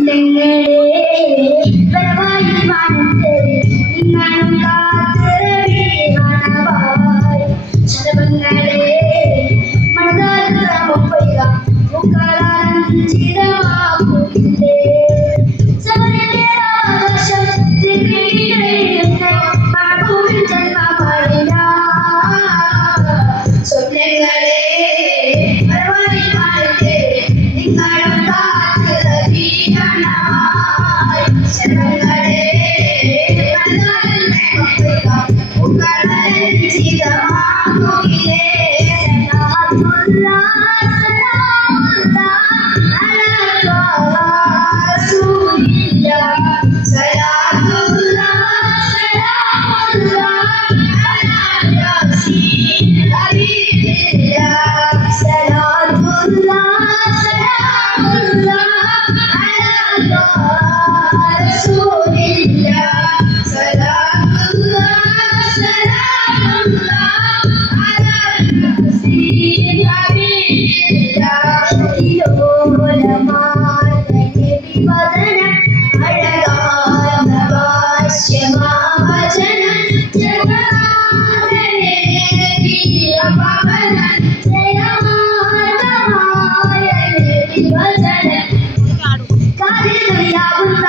ഞങ്ങളെ നിങ്ങളും Maria.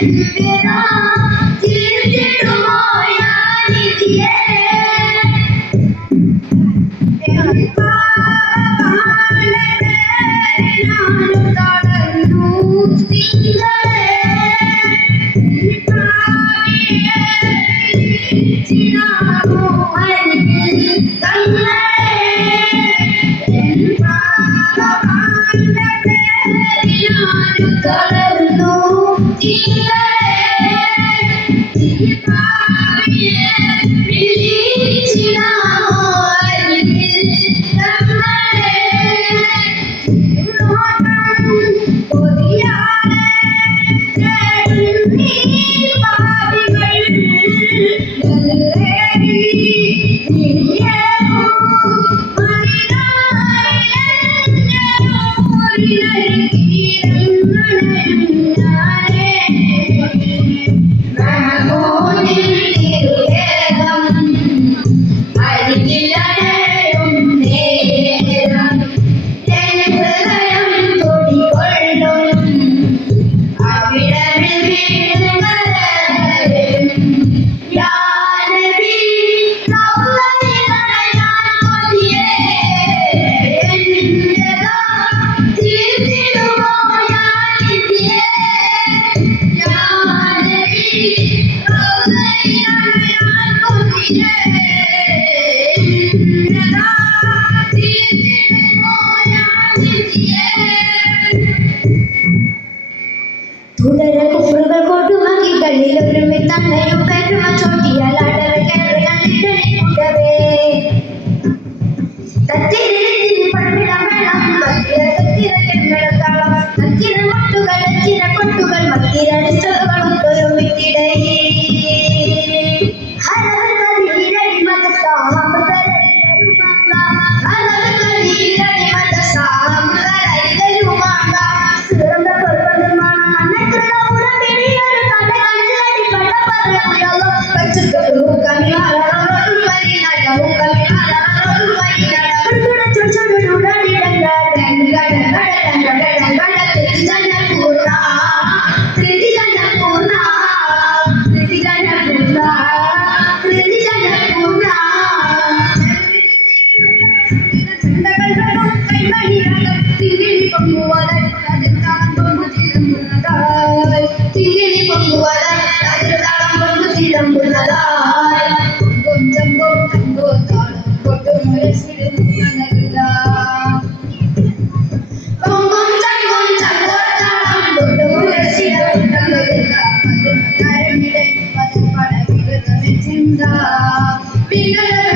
别让. Thank you. Y dar esto. yeah.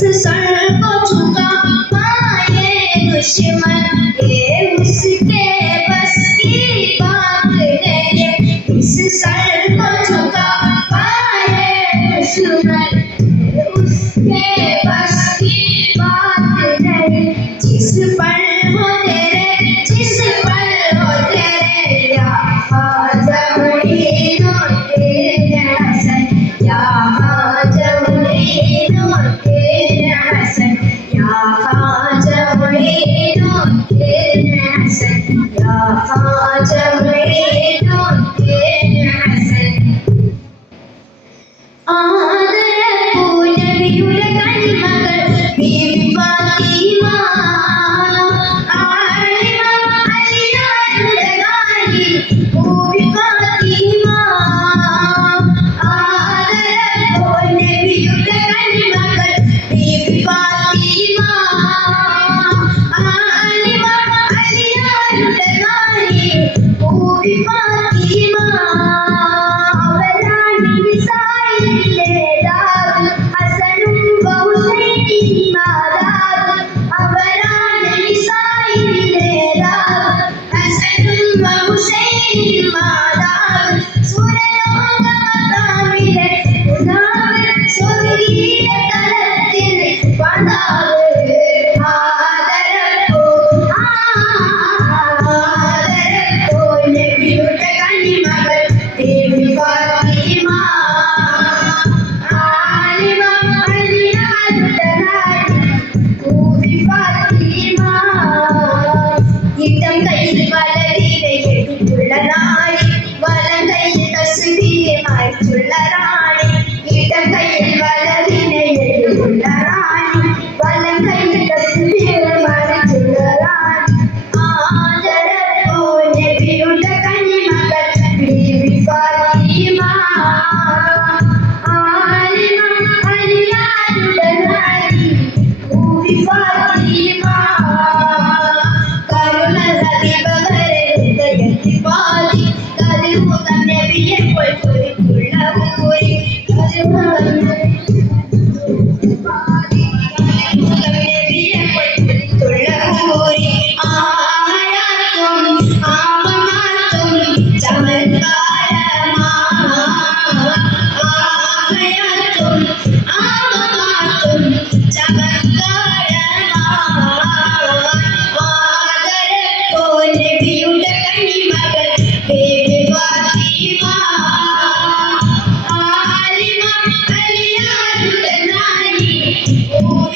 This is our go to my Lord.